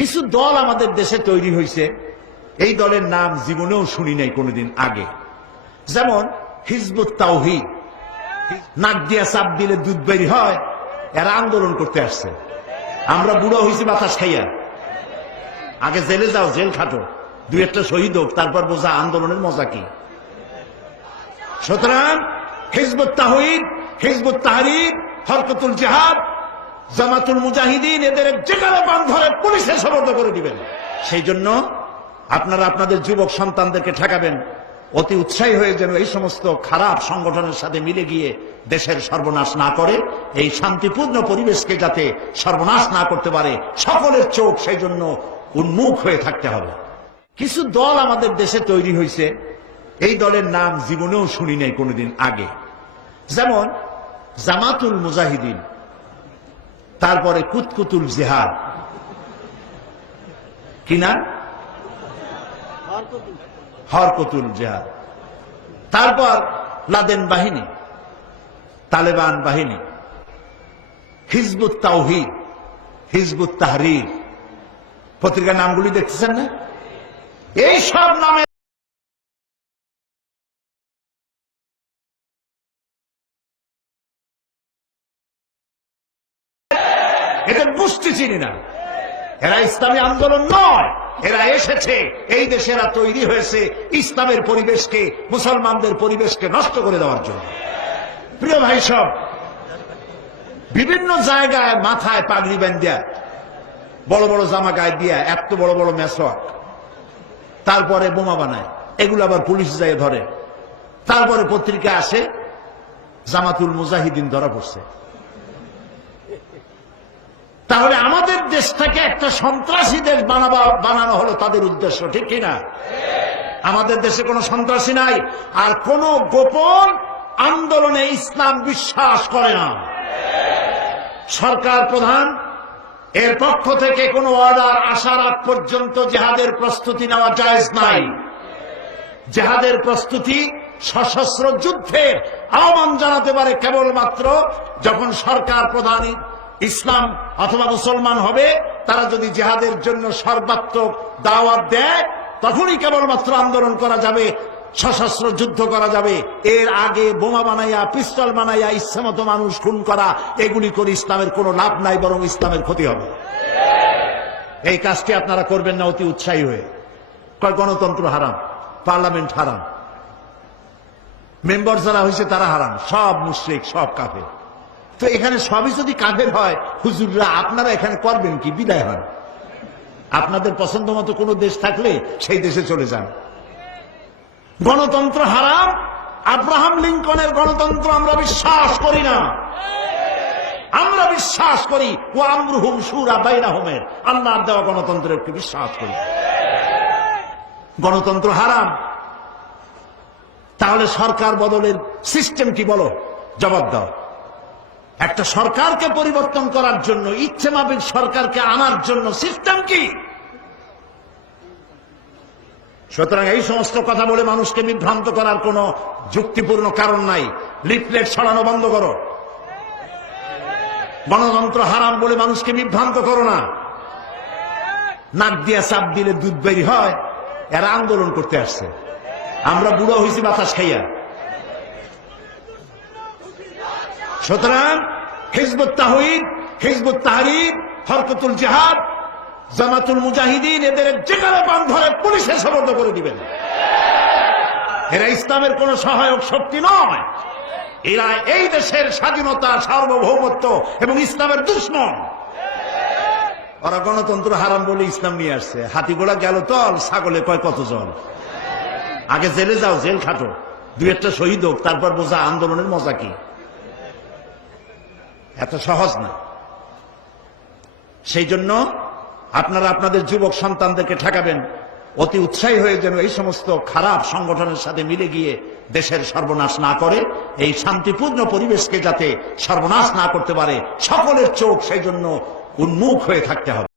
কিছু দল আমাদের দেশে তৈরি হয়েছে, এই দলের নাম জীবনেও শুনি নাই কোনোদিন আগে। যেমন হিজবুত তাওহীদ, নাক দিয়া চাপ দিলে দুধ বেরি হয়, এরা আন্দোলন করতে আসছে। আমরা বুড়ো হয়েছি বাতাস খাইয়া, আগে জেলে যাও, জেল খাটো, দুই একটা শহীদ হোক, তারপর বোঝা আন্দোলনের মজা কি। সুতরাং হিজবুত তাওহীদ, হিজবুত তাহরীর, হরকতুল জিহাদ, জামাতুল মুজাহিদিন, এদের যেখানে বান ধরে পুলিশের সোপর্দ করে দিবেন। সেই জন্য আপনারা আপনাদের যুবক সন্তানদেরকে ঠেকাবেন, অতি উৎসাহী হয়ে যেন এই সমস্ত খারাপ সংগঠনের সাথে মিলে গিয়ে দেশের সর্বনাশ না করে, এই শান্তিপূর্ণ পরিবেশকে যাতে সর্বনাশ না করতে পারে, সকলের চোখ সেই জন্য উন্মুখ হয়ে থাকতে হবে। কিছু দল আমাদের দেশে তৈরি হয়েছে, এই দলের নাম জীবনেও শুনি নাই কোনোদিন আগে। যেমন জামাতুল মুজাহিদিন, তারপরে কুতকুতুল জিহাদ, কি না, হরকতুল জিহাদ, তারপর লাদেন বাহিনী, তালেবান বাহিনী, হিজবুত তাওহীদ, হিজবুত তাহরীর, পত্রিকার নামগুলি দেখতেছেন না? এই সব নামে এদের গোষ্ঠী চিনি না, এরা ইসলামী আন্দোলন নয়, এরা এসেছে এই দেশে, এরা তৈরি হয়েছে ইসলামের পরিবেশকে, মুসলমানদের পরিবেশকে নষ্ট করে দেওয়ার জন্য। প্রিয় ভাই সব, বিভিন্ন জায়গায় মাথায় পাগড়ি বাঁধিয়া, বড় বড় জামা গায়ে দিয়া, এত বড় বড় মেসওয়াক, তারপরে বোমা বানায়, এগুলো আবার পুলিশ যায় ধরে, তারপরে পত্রিকা আসে জামাতুল মুজাহিদিন ধরা পড়ছে। তাহলে আমাদের দেশটাকে একটা সন্ত্রাসী দেশ বানানো হলো তাদের উদ্দেশ্য, ঠিক কিনা? আমাদের দেশে কোনো সন্ত্রাসী নাই, আর কোন গোপন আন্দোলনে ইসলাম বিশ্বাস করে না। সরকার প্রধান এর পক্ষ থেকে কোনো অর্ডার আসার আগ পর্যন্ত জিহাদের প্রস্তুতি নেওয়া জায়েজ নাই। জিহাদের প্রস্তুতি সশস্ত্র যুদ্ধের আহ্বান জানাতে পারে কেবলমাত্র যখন সরকার প্রধান ইসলাম অথবা মুসলমান হবে, তারা যদি জিহাদের জন্য সর্বাত্মক দাওয়াত দেয়, তখনই কেবলমাত্র আন্দোলন করা যাবে, সশস্ত্র যুদ্ধ করা যাবে। এর আগে বোমা বানাইয়া, পিস্তল বানাইয়া ইচ্ছামতো মানুষ খুন করা, এগুলি করে ইসলামের কোনো লাভ নাই, বরং ইসলামের ক্ষতি হবে। এই কাজটি আপনারা করবেন না অতি উৎসাহী হয়ে। কয় গণতন্ত্র হারাম, পার্লামেন্ট হারাম, মেম্বার যারা হয়েছে তারা হারাম, সব মুশরিক, সব কাফের। তো এখানে সবই যদি কাফের হয়, হুজুররা আপনারা এখানে করবেন কি? বিদায় হন। আপনাদের পছন্দ মতো কোনো দেশ থাকলে সেই দেশে চলে যান। গণতন্ত্র হারাম, আব্রাহাম লিঙ্কনের গণতন্ত্র আমরা বিশ্বাস করি না। আমরা বিশ্বাস করি ও আমরুহুম শুরা বাইনাহুমের, আল্লাহর দেওয়া গণতন্ত্রের বিশ্বাস করি। গণতন্ত্র হারাম, তাহলে সরকার বদলের সিস্টেম কি বলো? জবাব দাও। একটা সরকারকে পরিবর্তন করার জন্য, ইচ্ছে মাফিক সরকারকে আনার জন্য সিস্টেম কি? সুতরাং এই সমস্ত কথা বলে মানুষকে বিভ্রান্ত করার কোন যুক্তিপূর্ণ কারণ নাই। লিফলেট ছড়ানো বন্ধ করো। গণতন্ত্র হারাম বলে মানুষকে বিভ্রান্ত করো না। নাক দিয়া চাপ দিলে দুধ বেরি হয়, এরা আন্দোলন করতে আসছে। আমরা বুড়ো হয়েছি বাতাস খাইয়া। সুতরাং হিজবুত তাওহীদ, হিজবুত তাহরীর, হরকতুল জিহাদ, জামাতুল মুজাহিদিন, এদের যেখানে বান ধরে পুলিশের সোপর্দ করে দিবেন। এরা ইসলামের কোন সহায়ক শক্তি নয়, এরা এই দেশের স্বাধীনতা, সার্বভৌমত্ব এবং ইসলামের দুশমন। ওরা গণতন্ত্র হারাম বলে ইসলাম নিয়ে আসছে। হাতি ঘোড়া গেল তল, ছাগলে কয় কত জল। আগে জেলে যাও, জেল খাটো, দুই একটা শহীদ হোক, তারপর বোঝা আন্দোলনের মজা কি। এত সহজ না। সেই জন্য আপনারা আপনাদের যুবক সন্তানদেরকে ঠেকাবেন, অতি উৎসাহী হয়ে যেন এই সমস্ত খারাপ সংগঠনের সাথে মিলে গিয়ে দেশের সর্বনাশ না করে, এই শান্তিপূর্ণ পরিবেশকে যাতে সর্বনাশ না করতে পারে, সকলের চোখ সেই জন্য উন্মুখ হয়ে থাকতে হবে।